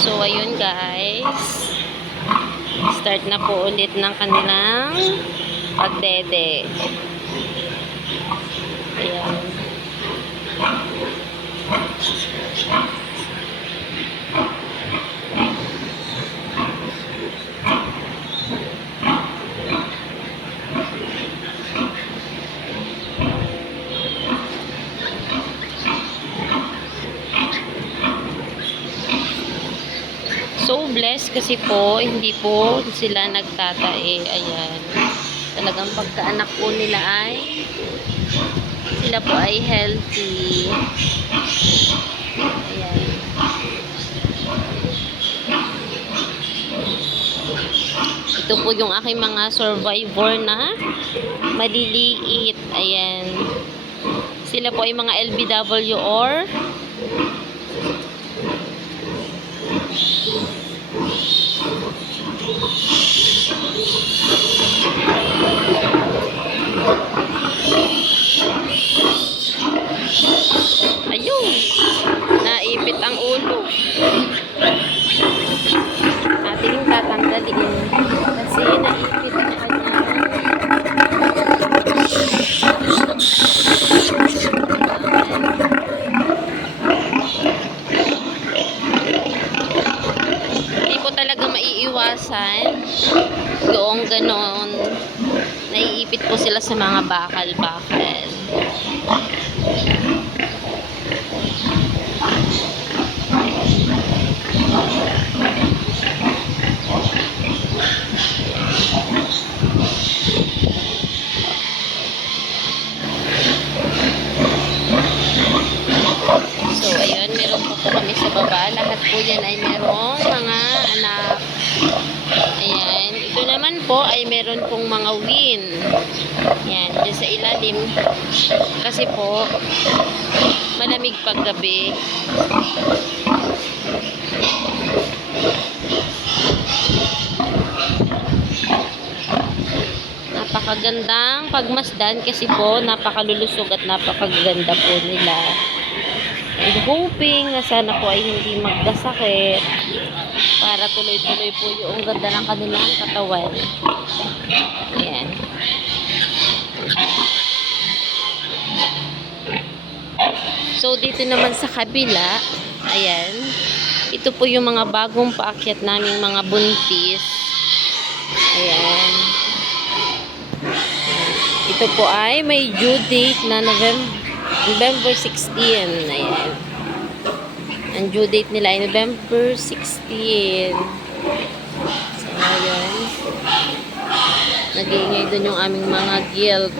So, ayun guys. Start na po ulit ng kanilang pagdede. Ayan. So blessed kasi po, hindi po sila nagtatae. Ayan. Talagang pagkaanak po nila ay sila po ay healthy. Ayan. Ito po yung aking mga survivor na maliliit. Ayan. Sila po ay mga LBW or ayun, naipit ang ulo. Ating tatanggalin kasi naipit na kanya. Hindi ko talaga maiiwasan yung ganon. Naiipit po sila sa mga bakal-bakal. So, ayun, meron po kami sa baba. Lahat po yan ay merong mga anak. Ayan. Ito naman po ay meron pong mga win. Yan, dyan sa ilalim. Kasi po, malamig paggabi. Napakagandang pagmasdan kasi po, napakalulusog at napakaganda po nila. And hoping na sana po ay hindi magkasakit para tuloy-tuloy po yung ganda ng kanilang katawan. Ayan. So, dito naman sa kabila, ayan, ito po yung mga bagong paakyat naming mga buntis. Ayan. Ito po ay may due date na November 16. Ayan. Ang due date nila ay November 16. So, ayan. Nag-iingay dun yung aming mga guild.